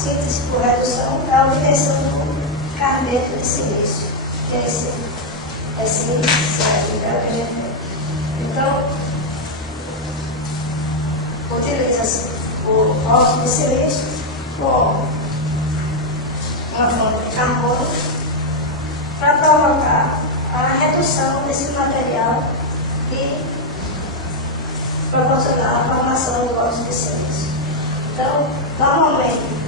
síntese por redução é a obtenção do carboneto de silício, que é esse que a gente vê. Então, utiliza-se o óxido de silício com uma fonte de carbono para provocar a redução desse material e proporcionar a formação do óxido de silício. Então, normalmente,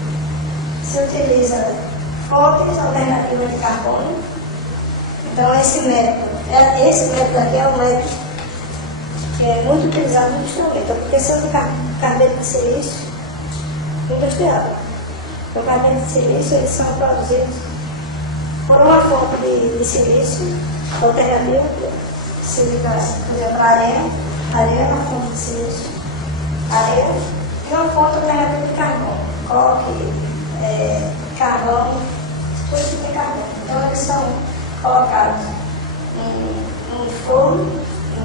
se utiliza fontes alternativas de carbono. Então, esse método aqui é um método que é muito utilizado industrialmente. A obtenção de carboneto de silício industrial. Então, o carboneto de silício, eles são produzidos por uma fonte de silício alternativa, sílica, por exemplo, areia é uma fonte de silício, areia e uma fonte alternativa de carbono, coque, carvão, tudo que tem carbono. Então, eles são colocados em um forno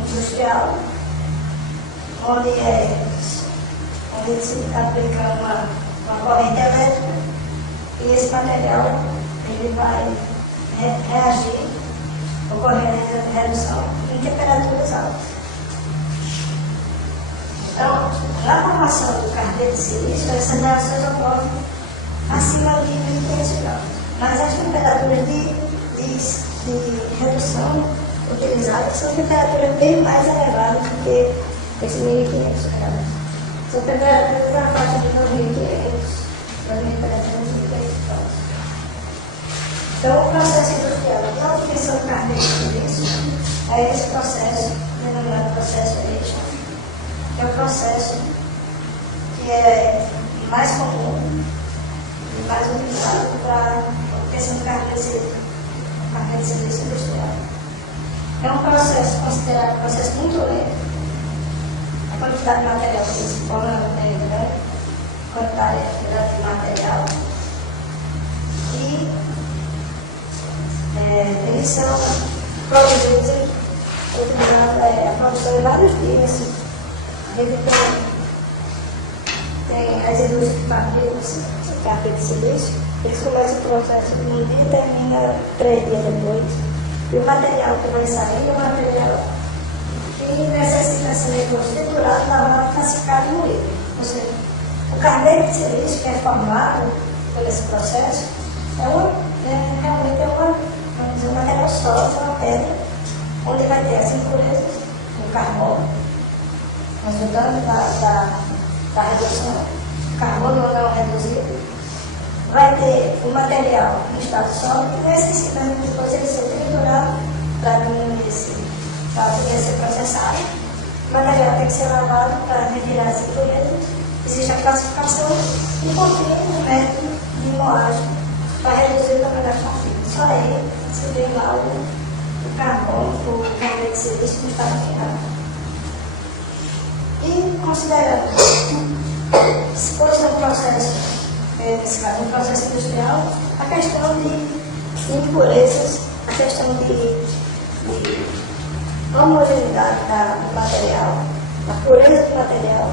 industrial, onde se aplica uma corrente elétrica e esse material ele vai reagir, ocorrendo a redução em temperaturas altas. Então, na formação do carboneto de silício, essas reações ocorrem acima de 1.500 graus. Mas as temperaturas de redução utilizadas são temperaturas bem mais elevadas do que esses 1.500 graus. São temperaturas na faixa de 2.500 graus. Então, o processo industrial de obtenção do carboneto de silício é esse processo, denominado processo Eichmann, que é o processo que é mais comum e mais utilizado para a obtenção do carboneto de silício industrial. É um processo considerado um processo muito lento. A quantidade de material que se forma é grande, a quantidade de material. E eles são produzidos, a produção de vários tipos. A gente tem as indústrias que fabricam carboneto de silício, eles começam o processo de um dia e termina 3 dias depois. E o material que vai sair é um material que necessita ser triturado, lavado, classificado e moído. Ou seja, o carboneto de silício que é formado por esse processo realmente é um material sólido, uma pedra, onde vai ter as impurezas do carbono, resultando da redução. O carbono não reduzido. Vai ter o material em estado sólido, necessitando depois ele ser triturado para diminuir para poder ser processado. O material tem que ser lavado para retirar as impurezas. Existe a classificação e por fim o método de moagem para reduzir o tamanho da partícula. Só aí se vê lá o carbono, o carboneto de silício no estado final. E considerando se fosse um processo, nesse caso, um processo industrial, a questão de impurezas, a questão de homogeneidade do material, a pureza do material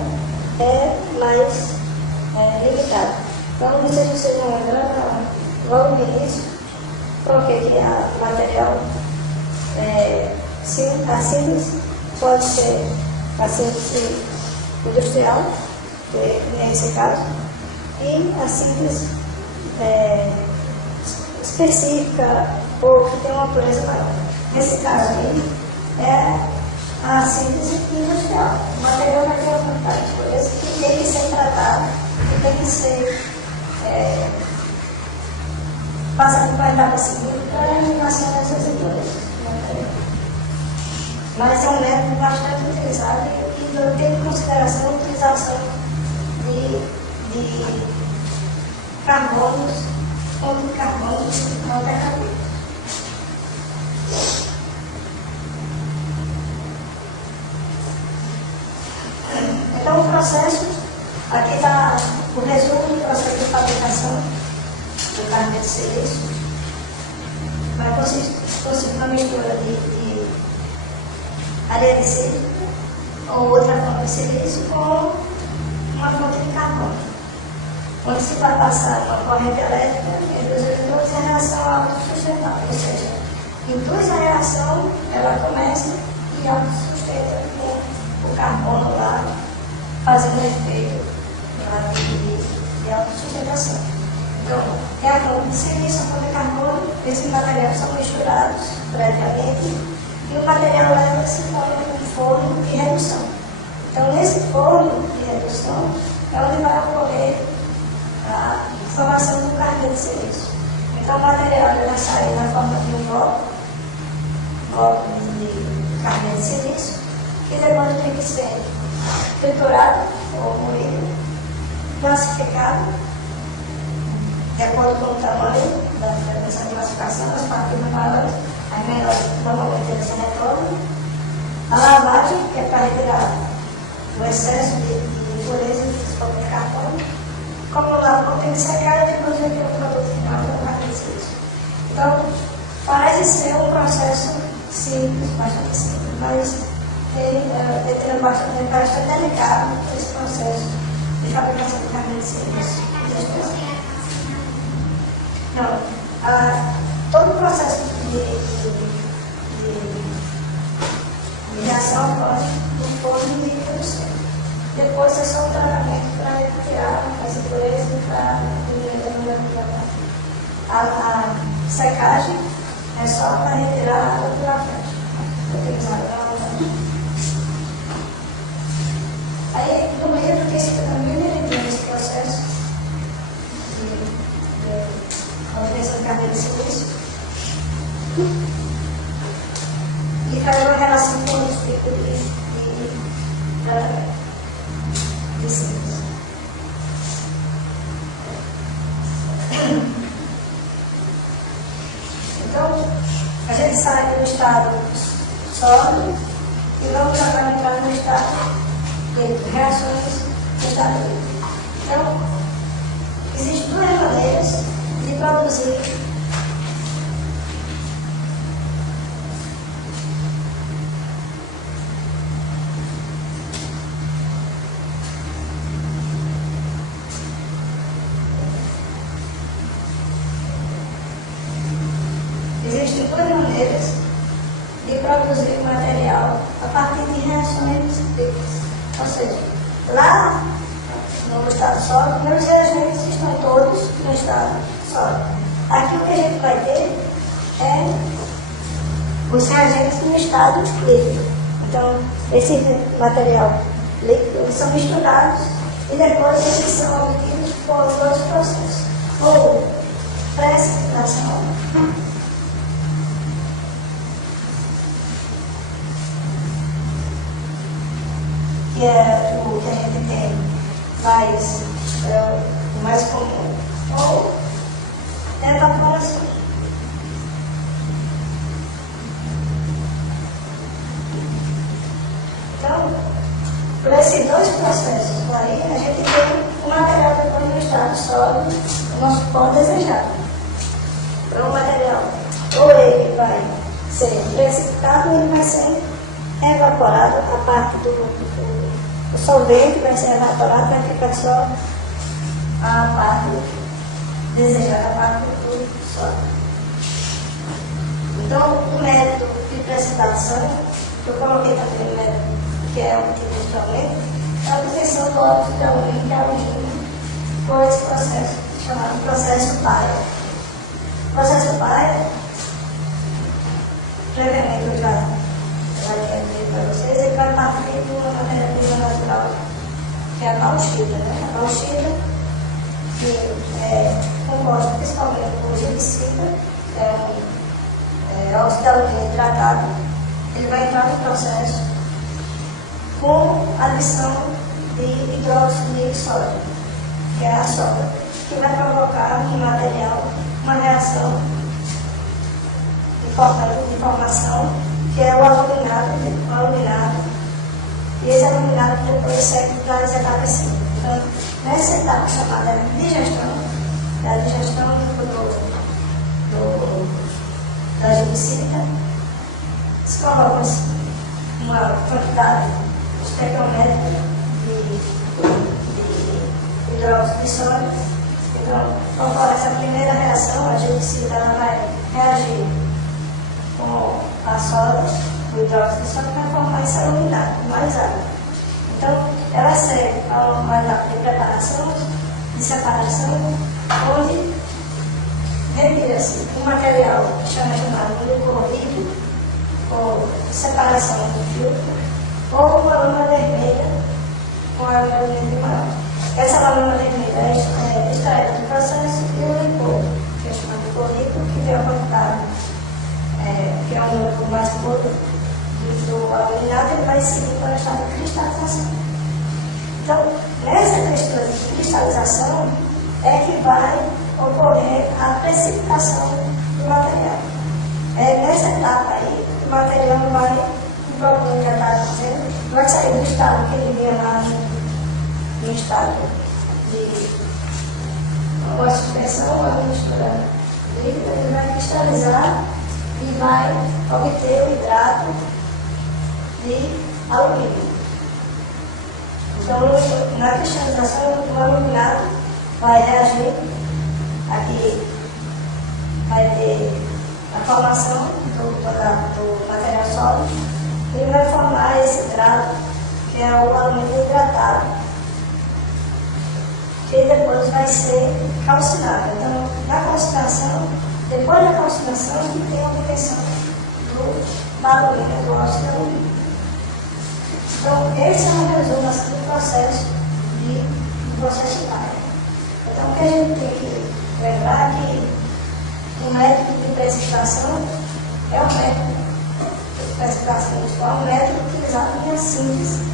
é mais limitada. Então, não sei se vocês vão lembrar, logo no início, coloquei que o material, a síntese pode ser a síntese industrial, que nesse caso, e a síntese específica ou que tem uma pureza maior. Nesse caso aí, é a síntese industrial. O material vai ter uma quantidade de pureza que tem que ser tratado, que tem que ser passado para a etapa seguinte para a eliminação dessas impurezas. Mas é um método bastante utilizado e não tem em consideração a utilização de carbonos, fonte de carbono alternativa. Então, o processo, aqui está o resumo do processo de fabricação do carboneto de silício. Vai consistir uma mistura de areia de silício ou outra fonte de silício com uma fonte de carbono. onde se vai passar uma corrente elétrica entre os eletrodos em reação autossustentável, ou seja, induz a reação, ela começa e autossustenta com o carbono lá, fazendo efeito de autossustentação. Então, é a bomba de serviço, a bomba de carbono, esses materiais são misturados previamente e o material leva-se para um forno de redução. Então, nesse forno de redução é onde vai ocorrer a formação do carbono de serviço. Então, o material vai sair na forma de um bloco de carbono de serviço, que depois tem que ser triturado ou moído, classificado, de acordo com o tamanho dessa classificação, as partículas maiores, as menores, normalmente eles se retornam. A lavagem, que é para retirar o excesso de impureza de carbono. Como o lavão tem que secar e depois vai ter o produto final do carbono de serviço. Então, parece ser um processo simples, bastante simples, mas tem bastante delicado esse processo de fabricação de carbono de serviço. Não, todo o processo de reação ocorre no forno de redução. Depois é só um tratamento para retirar as impurezas e para diminuir a secagem é só para retirar a água pela frente. Aí, no meio do que se também ele tem esse processo de manutenção de carbono de silício e faz uma relação com os tipos de silício. Então, a gente sai do estado sólido e vamos agora entrar no estado de reações no estado líquido. Então, existem duas maneiras de produzir material a partir de reações líquidas. Ou seja, lá no estado sólido, meus reagentes estão todos no estado sólido. Aqui o que a gente vai ter é os reagentes no estado líquido. Então, esse material líquido eles são misturados e depois eles são obtidos por dois processos. Ou precipitação, que é o que a gente tem mais comum, ou evaporação. Então, por esses dois processos aí, a gente tem o material depois no estado sólido, o nosso pó desejado. Então, o material, ou ele vai ser precipitado, ou ele vai ser evaporado, a parte o solvente vai ser evaporado, vai ficar só a parte desejada, a parte do sólido. Então, o método de precipitação, eu coloquei também o método que é obtido inicialmente, é a obtenção do óxido de alumínio, que é alumínio, por esse processo chamado processo Paia. O processo Paia, previamente eu já dizer para vocês, ele vai partir de uma matéria-prima natural, que é a bauxita. A bauxita, que é composta principalmente por glicina, é óxido de alumínio hidratado, ele vai entrar no processo com adição de hidróxido de sódio, que é a soda, que vai provocar no material uma reação de formação, que é o aluminado, e esse aluminado depois segue para as etapas seguintes. Então, nessa etapa chamada digestão, que é a digestão da glicina, se coloca uma quantidade estequiométrica de hidróxido de sódio. Então, conforme essa primeira reação, a glicida ela vai reagir com a soda, o hidróxido de sódio, vai formar esse aluminado, mais água. Então, ela segue a uma etapa de preparação, de separação, onde retira-se um material que chamado glucorrido, ou separação do filtro, ou uma lâmina vermelha com a alumínio maior. Essa lâmina vermelha é extraída do processo e o licor, que é chamado glucorrido, que tem a vantagem, que é um número mais puro do aluminado, ele vai seguir para o estado de cristalização. Então, nessa cristalização é que vai ocorrer a precipitação do material. É nessa etapa aí que o material vai, o próprio já está dizendo, vai sair do estado que ele vinha lá no estado de uma suspensão, uma mistura líquida, ele vai cristalizar e vai obter o hidrato de alumínio. Então, na cristalização, o aluminado vai reagir, aqui vai ter a formação do material sólido, ele vai formar esse hidrato, que é o alumínio hidratado, que depois vai ser calcinado. Então, na calcinação, depois da calcinação, tem a obtenção do alumínio, do óxido de alumínio. Então, esse é um resumo assim, do processo Bayer. Então, o que a gente tem que lembrar é que o método de precipitação é um método de precipitação industrial, um método utilizado em síntese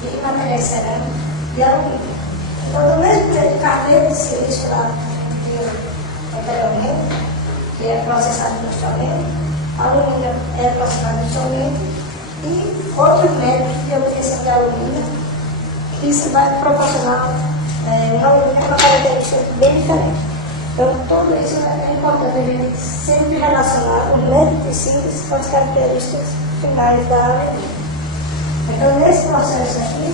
de materiais cerâmicos e alumínio. Então, do mesmo jeito, o carneiro de silício lá que eu anteriormente, que é processado industrialmente, alumínio é processado industrialmente, e outros métodos de obtenção de alumínio, que isso vai proporcionar um alumínio com uma característica bem diferente. Então, tudo isso é importante a gente sempre relacionar os métodos de síntese com as características finais da alumínio. Então, nesse processo aqui,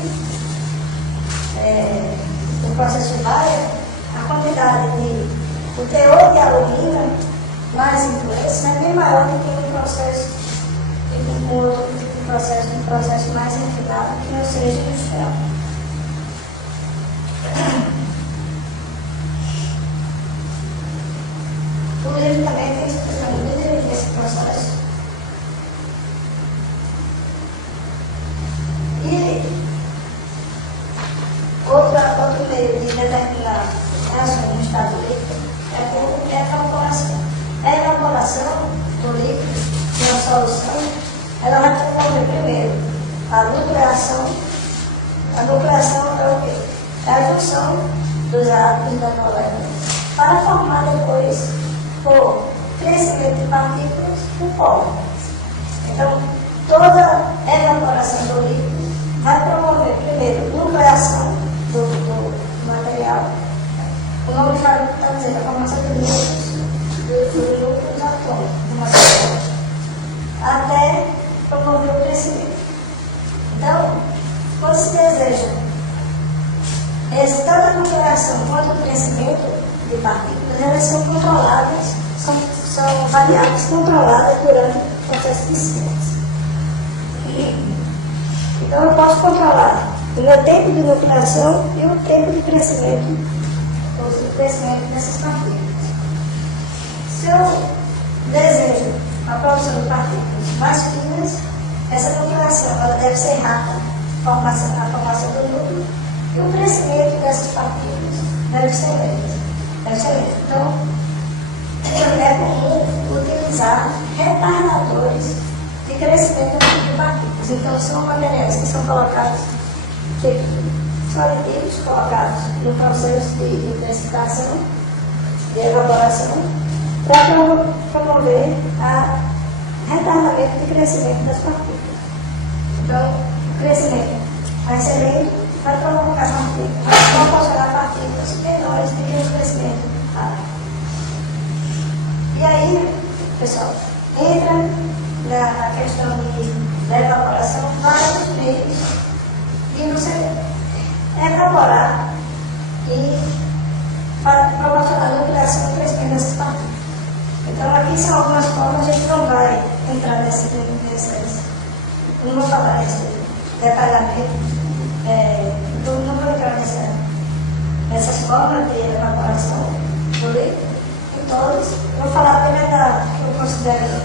no processo Bayer, a quantidade o teor de alumínio mais impureza é bem maior do que no processo um processo mais refinado, que não seja industrial. O livro também tem explicado muito direito esse processo. E outro meio de determinar reações no estado líquido é a evaporação. A evaporação do líquido de uma solução, ela vai promover primeiro a nucleação. A nucleação é o quê? É a junção dos átomos da molécula para formar depois, por crescimento de partículas, o pó. Então, toda evaporação do líquido vai promover primeiro nucleação do material. O nome já está dizendo a formação de núcleos, dos núcleos atômicos do material, até promover o crescimento. Então, quando se deseja tanto a nucleação quanto o crescimento de partículas, elas são controladas, são variáveis controladas durante o processo de síntese. Então, eu posso controlar o meu tempo de nucleação e o tempo de crescimento, ou seja, o crescimento dessas partículas. Se eu desejo a produção de partículas mais finas, essa nucleação ela deve ser rápida, a formação do núcleo, e o crescimento dessas partículas deve ser lento. Então, é comum utilizar retardadores de crescimento de partículas. Então, são materiais que são colocados, são aditivos colocados no processo de precipitação, de evaporação, para promover a retardamento de crescimento das partículas. Então, o crescimento vai ser lento, vai provocar partículas, vai proporcionar partículas menores do que o crescimento rápido. E aí, pessoal, entra na questão da evaporação vários meios de você evaporar parece que essas. Não vou falar esse detalhamento, não vou entrar nessas formas de evaporação do leite, em todos. Vou falar apenas da que eu considero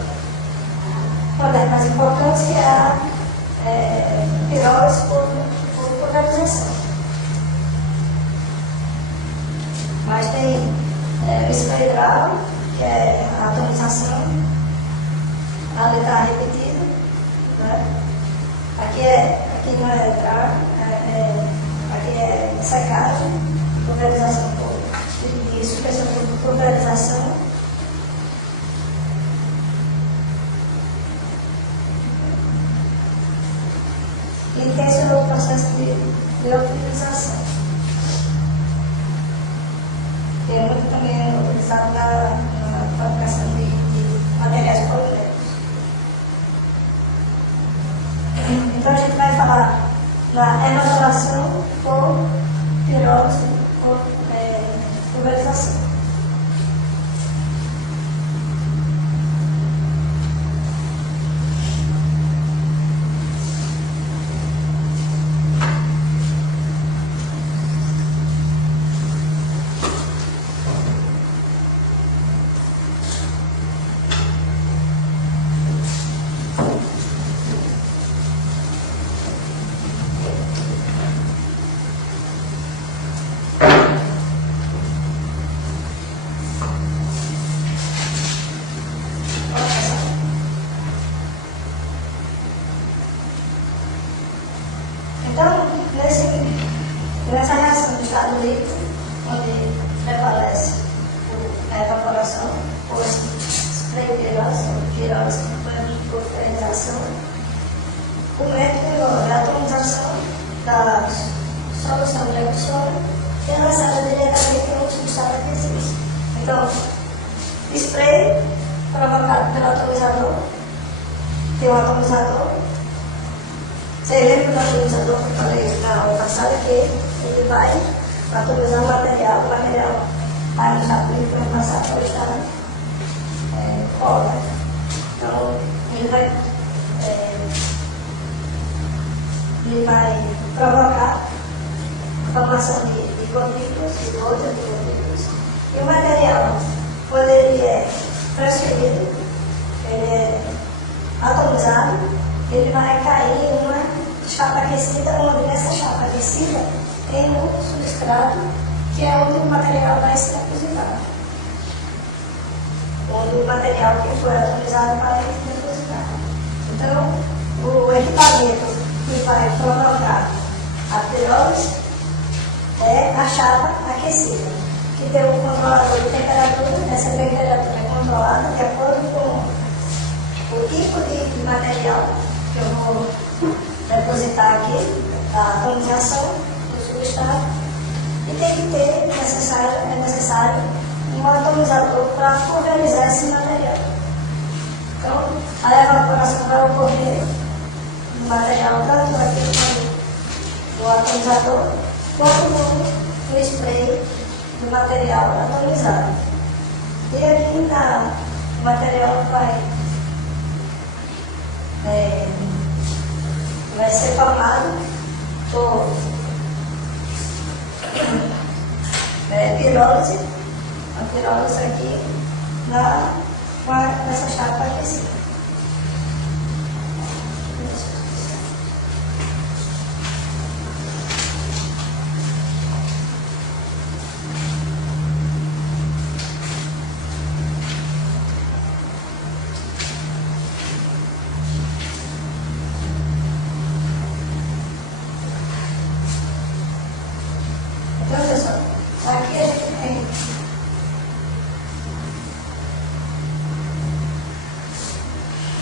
uma das mais importantes, que é a pirólise por pulverização. Mas tem o spray hidráulico, que é a atomização, a letra repetida, né? Aqui não é hidráulico, aqui é secagem, pulverização de suspensão de pulverização. E tem esse outro processo de utilização. Que é muito também utilizado na fabricação de materiais polímeros. Então a gente vai falar na evaporização por pirólise, por pulverização. Então, nessa reação de estado líquido, onde prevalece a evaporação, ou pirólise por pulverização, o método envolve a atomização da solução de aerosol e é lançada diretamente no substrato aquecido. Então, spray provocado pelo atomizador, tem um atomizador. Você lembra do atomizador que eu falei na aula passada, que ele vai atomizar o material vai usar para passar para o estado fora. Então, ele vai provocar a formação de gotículas, de gotas de gotículas. E o material, quando ele é transferido, ele é atomizado, ele vai cair em uma chapa aquecida, onde nessa chapa aquecida tem um substrato, que é onde o material vai ser depositado. Onde o material que foi atomizado vai depositar. Então, o equipamento que vai provocar a pirólise é a chapa aquecida, que tem um controlador de temperatura. Essa temperatura é controlada de acordo com o tipo de material que eu vou depositar aqui, a atomização do substrato, e tem que ter, é necessário um atomizador para pulverizar esse material. Então, a evaporação vai ocorrer no material tanto aqui no atomizador, como no spray do material atomizado. E aqui o material vai ser formado por pirólise, a pirólise aqui nessa chapa aquecida. Então, pessoal, aqui a gente tem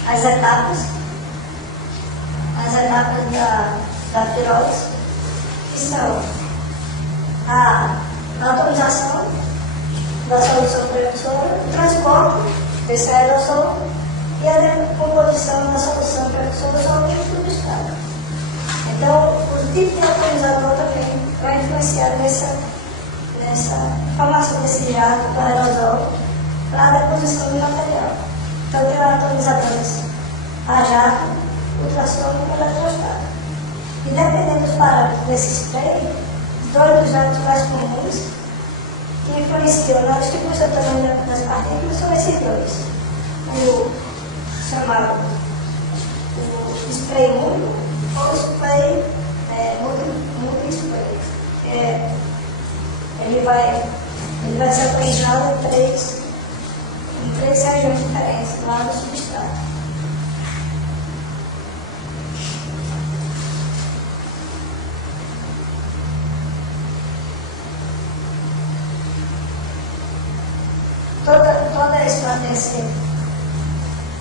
as etapas da pirólise, que são a atomização da solução precursora, o transporte desse aerosol e a decomposição da solução precursora somente no substrato. Então, o tipo de atomizador também vai influenciar nessa formação desse jato do aerosol para a deposição do material. Então, tem atomizadores a jato, ultrassônico e eletrostato. E dependendo dos parâmetros desse spray, dois dos jatos mais comuns que influenciam na distribuição também das partículas são esses dois. O chamado o spray único ou spray multi-spray. Ele vai ser apresentado em três regiões diferentes lá no substrato.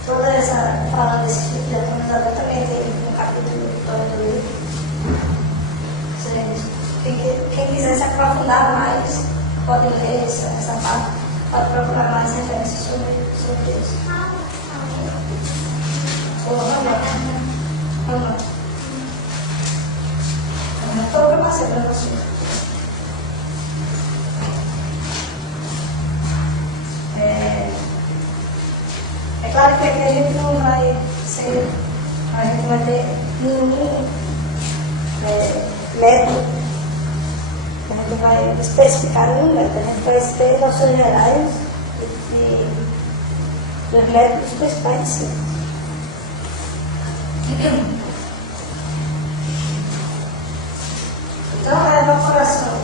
Toda essa fala desse tipo de atomizador também tem um capítulo todo do livro. Quem quiser se aprofundar mais, pode ler essa parte, pode procurar mais referências sobre isso. Vamos. Estou para você. É claro que aqui a gente não vai ter nenhum método, a gente vai especificar nenhum método, a gente vai ter noções gerais dos métodos principais de síntese. Então, a evaporação,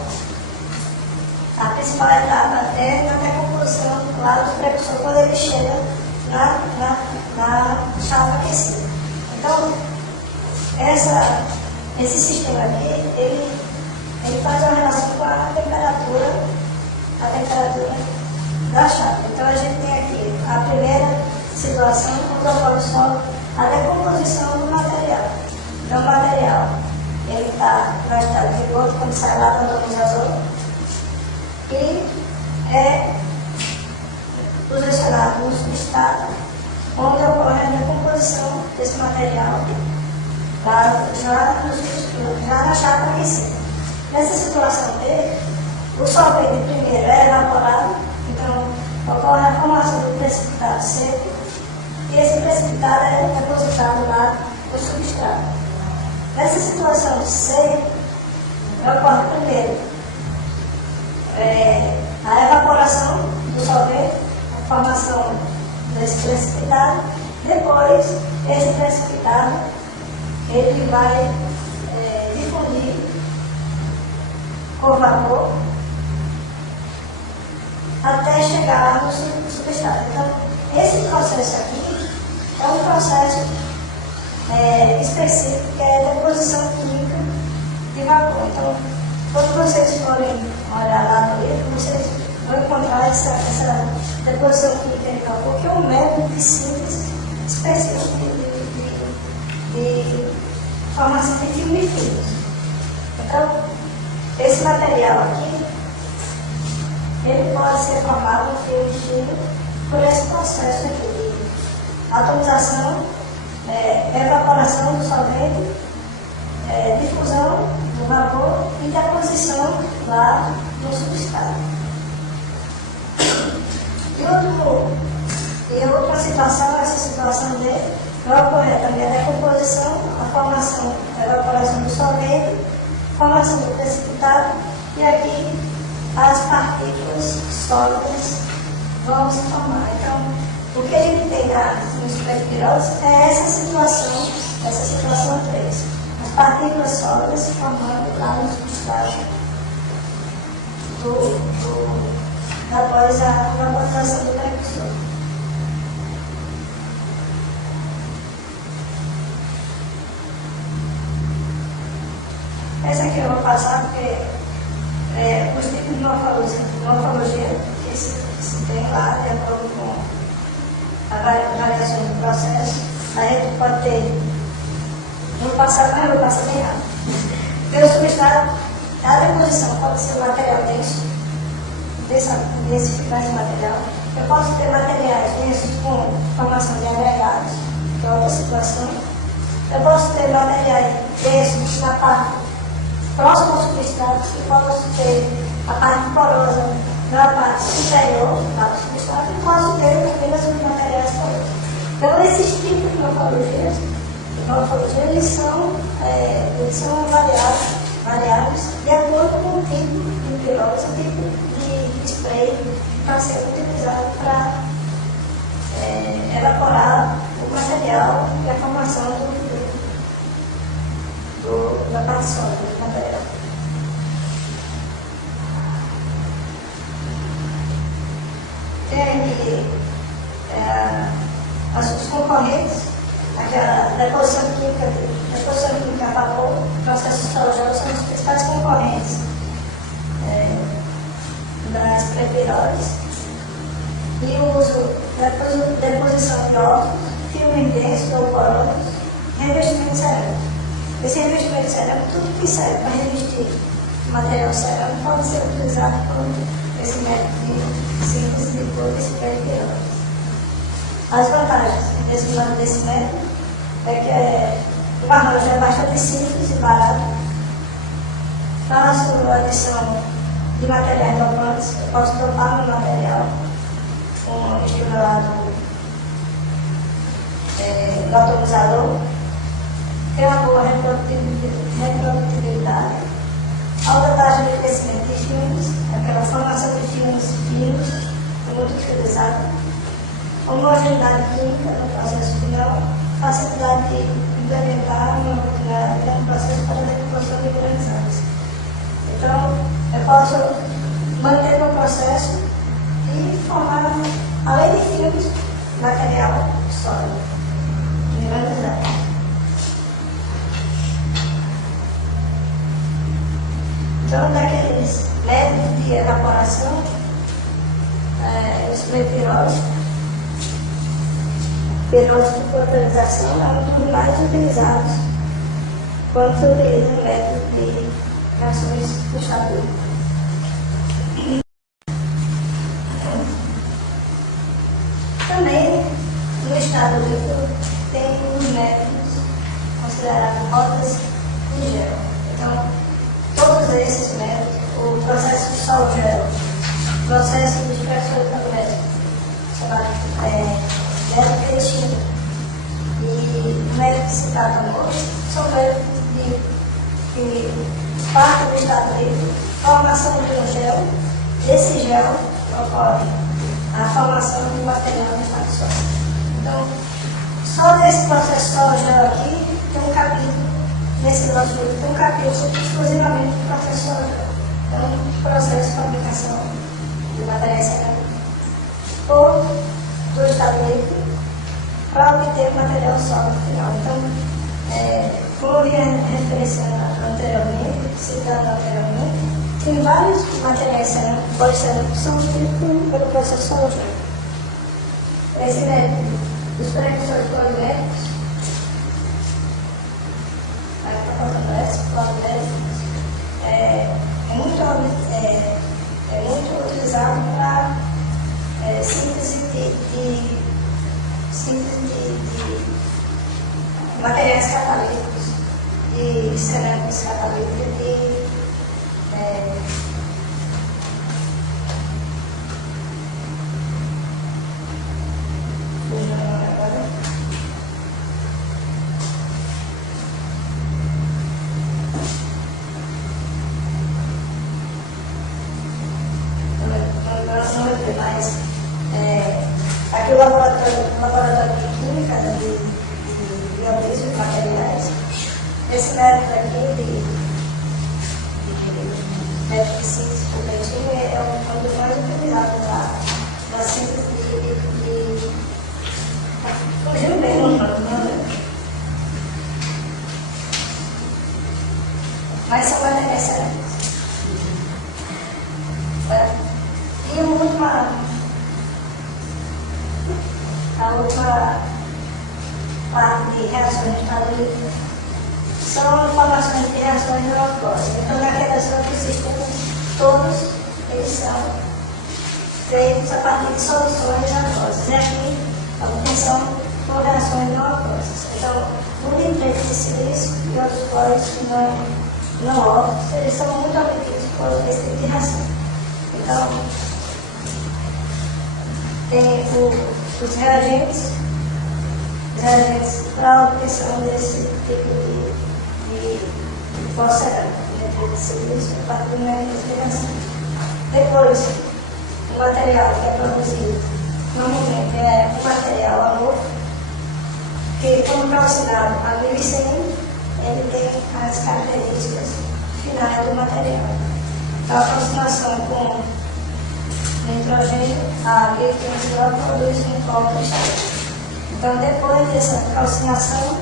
a principal etapa é na decomposição lá do precursor quando ele chega na chapa aquecida. Então, esse sistema aqui, ele faz uma relação com a temperatura da chapa. Então, a gente tem aqui a primeira situação, o protocolo solo, a decomposição do material. Então, o material, ele está no estado de goto, quando sai lá do atomizador, e é posicionado no substrato, onde ocorre a decomposição desse material já na chapa aquecida. Nessa situação dele, o solvente primeiro é evaporado, então ocorre a formação do precipitado seco, e esse precipitado é depositado lá no substrato. Nessa situação C, ocorre primeiro a evaporação do solvente, a formação desse precipitado. Depois, esse precipitado ele vai difundir com vapor até chegar no substrato. Então, esse processo aqui é um processo específico, que é a deposição química de vapor. Então, quando vocês forem olhar lá no livro, vocês vão encontrar essa deposição química de vapor, que é um método de síntese específico de formação de fios. Então, esse material aqui, ele pode ser formado no fio de fio por esse processo aqui de atomização, evaporação do solvente, difusão do vapor e deposição lá no substrato. E outra situação, essa situação dele, vai ocorrer também a decomposição, a formação, a evaporação do solvente, formação do precipitado, e aqui as partículas sólidas vão se formar. Então, o que a gente tem no espectro pirose é essa situação 3. As partículas sólidas se formando lá no substrato após a vaporização do precursor. Essa aqui eu vou passar porque os tipos de morfologia que se tem lá, de acordo com a variação do processo, a gente pode ter. Vou passar bem rápido. Pelo substrato, a deposição pode ser material denso, desse material. Eu posso ter materiais densos com formação de agregados, que é outra situação. Eu posso ter materiais densos na parte próxima ao substrato, e posso ter a parte porosa na parte superior do substrato, e posso ter apenas os materiais porosos. Então, esses tipos de morfologias, eles são variáveis de acordo com o tipo de pirose, o tipo de spray que está sendo utilizado para evaporar o material e a formação da parte sólida do material. Tem aqui os concorrentes, a deposição química a vapor, processos solos são os principais concorrentes das prepiroses. E o uso da deposição de óculos, filme denso ou porosos, revestimento cerâmico. Esse revestimento cerâmico, tudo que serve para revestir material cerâmico pode ser utilizado por esse método de síntese de cores prepiroses. As vantagens desse método é que o arranjo é bastante simples e barato, fácil a adição de materiais dopantes. Eu posso dopar meu material com um estimulado do atomizador, tem uma boa reprodutibilidade, alta taxa de crescimento de filmes, aquela formação de filmes finos, muito utilizada, homogeneidade química no processo final, facilidade de implementar uma rotina no processo para a deposição de grandes áreas. Então, eu posso manter meu processo e formar, além de filmes, material sólido, de grandes áreas. Então, daqueles métodos de evaporação, os pirose de potabilização é um dos mais utilizados quando se utiliza o método de reações do estado líquido. Também, no estado líquido, tem os métodos considerados rodas de gel. Então, todos esses métodos, o processo de sol-gel, o processo de dispersão magnética, chamado método Petinho e o método citado hoje, são métodos que partem do estado líquido, formação de um gel, desse gel ocorre a formação do material de estado sólido. Então, só nesse processo sol-gel aqui, tem um capítulo. Nesse nosso livro tem um capítulo exclusivamente do processo sol-gel. Então, processo de fabricação de materiais cerâmicos ou do estado líquido para obter o material sólido final. Então, como eu vinha referenciando anteriormente, citando anteriormente, tem vários materiais cerâmicos, policerâmicos que são feitos pelo processo sol-gel. Esse método, os precursores poliméricos, é muito utilizado para síntese de materiais catalíticos, de cerâmicas catalíticas, mas aqui o laboratório de química, de biologia de materiais, esse método aqui de método de síntese por Petinho é um dos mais utilizados na síntese de fugiu bem o nome, mas são materiais cerâmicos. E a última parte de reações de estado líquido são formações de reações neurofósicas. Então, naquelas outros sistemas, todos eles são feitos a partir de soluções aquosas. E aqui, a obtenção por reações neurofósicas. Então, o nitrito de silício e outros pólipos que não óbvios, eles são muito obtidos por esse tipo de reação. Então, tem os reagentes, reagentes para a obtenção desse tipo de processo de serviço a partir do método de explicação. Depois, o material que é produzido normalmente é um material amorfo, que, como calcinado a 1100, ele tem as características finais do material. Então, a aproximação com nitrogênio, a água e o produz um pó cristalino. Então, depois dessa calcinação,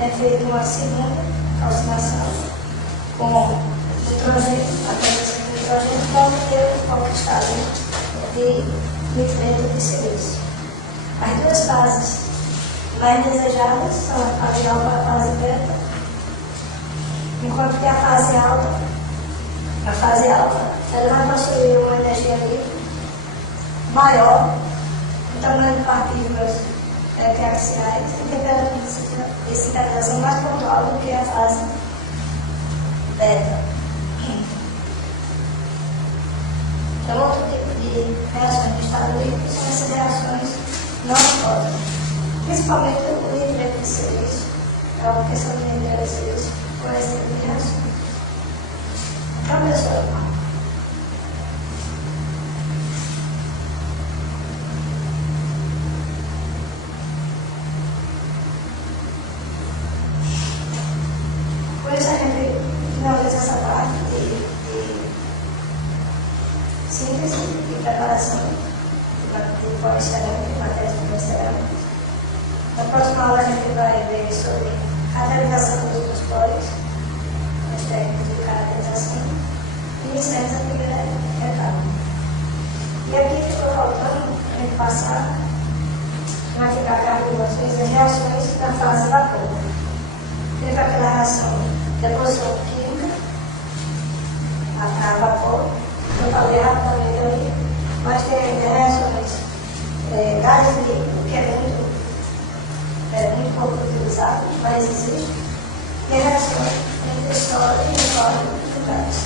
é feita uma segunda calcinação com nitrogênio, a presença de nitrogênio, para obter o pó cristalino de nitreto de silício. As duas fases mais desejadas são a fase alfa e a fase beta, enquanto que a fase alfa, ela vai possuir uma energia livre maior, um tamanho de partículas axiais e temperatura de sinterização mais pontual do que a fase beta. Então, outro tipo de reações de estado líquido são essas reações não atómicas, principalmente o nitreto de silício, a obtenção de nitreto de silício com esse tipo de reação. Então, pessoal, por isso a gente finaliza essa parte de síntese e preparação de policerâmica e matérias de policerâmica. Na próxima aula a gente vai ver sobre caracterização dos outros poros, as técnicas de caracterização, e iniciamos a primeira etapa. E aqui ficou faltando a gente passar, vai ficar claro com vocês, as reações da fase vapor. Teve aquela reação de deposição química, a vapor, eu falei rapidamente ali, mas tem reações gases líquidos, que é muito pouco utilizado, mas existe, e reações entre sólido e sólido do gás.